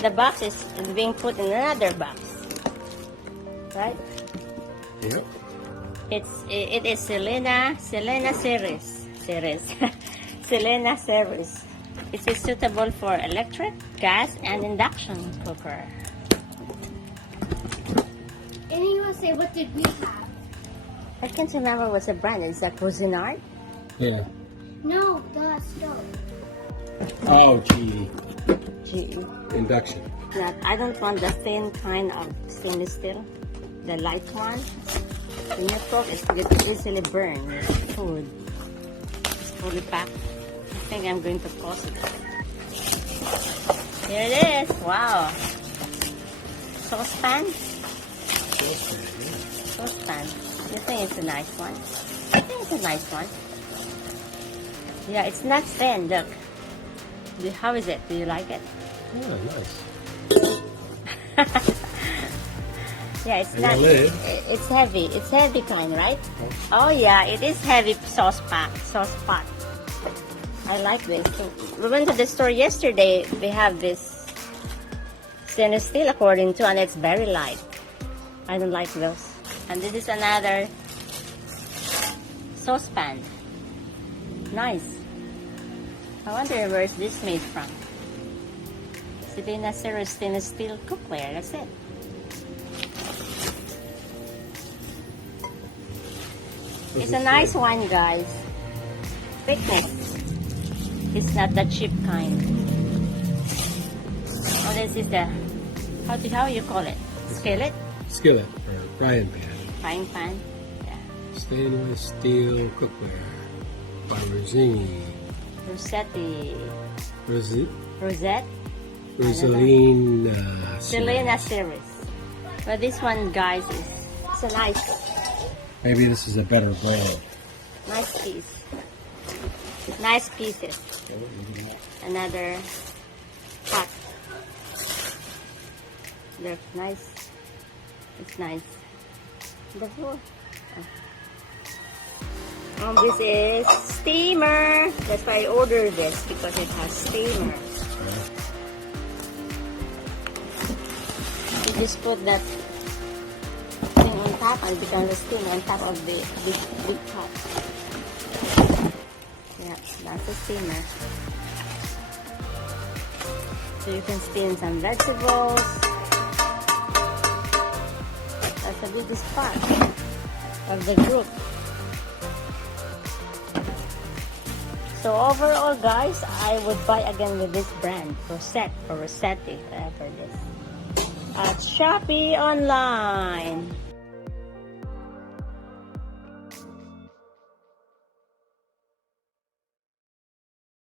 the box is being put in another box, right? Yep. It is Selena series. Selena series. It is suitable for electric, gas, and induction cooker. And you will say, what did we have? I can't remember what's the brand. Is that Cuisinart? Yeah. No, the stove. Oh, gee. GE. Induction. Not, I don't want the thin kind of stainless steel. The light one. When you cook, it easily burn food. It's fully packed. I think I'm going to pause it. Here it is. Wow. Saucepan. Saucepan. You think it's a nice one? I think it's a nice one. Yeah, it's not thin. Look. How is it? Do you like it? Oh, nice. Yeah, it's And not. the lid. It's heavy. It's heavy kind, right? Oh yeah, it is heavy sauce pot. I like this. So, we went to the store yesterday. They have this stainless steel according to, and it's very light. I don't like those. And this is another saucepan. Nice. I wonder where is this made from. Selena series stainless steel cookware. That's it. It's a nice one, guys. Thickness. It's not the cheap kind. Oh, this is the how you call it? Skillet? Skillet or frying pan. Frying pan? Yeah. Stainless steel cookware by Rosini. Rossetti. Rosette? Roseline. Rosaline. Selena series. But this one, guys, it's a nice Maybe this is a better brand. piece. Nice pieces. Another pot. Look, nice. It's nice. The floor. This is steamer. That's why I ordered this, because it has steamer. You just put that thing on top and it becomes a steam on top of the big pot. Yeah, that's a steamer. So you can steam some vegetables. That's the biggest part of the group. So overall, guys, I would buy again with this brand, Rosette or Rossetti, whatever it is. At Shopee online.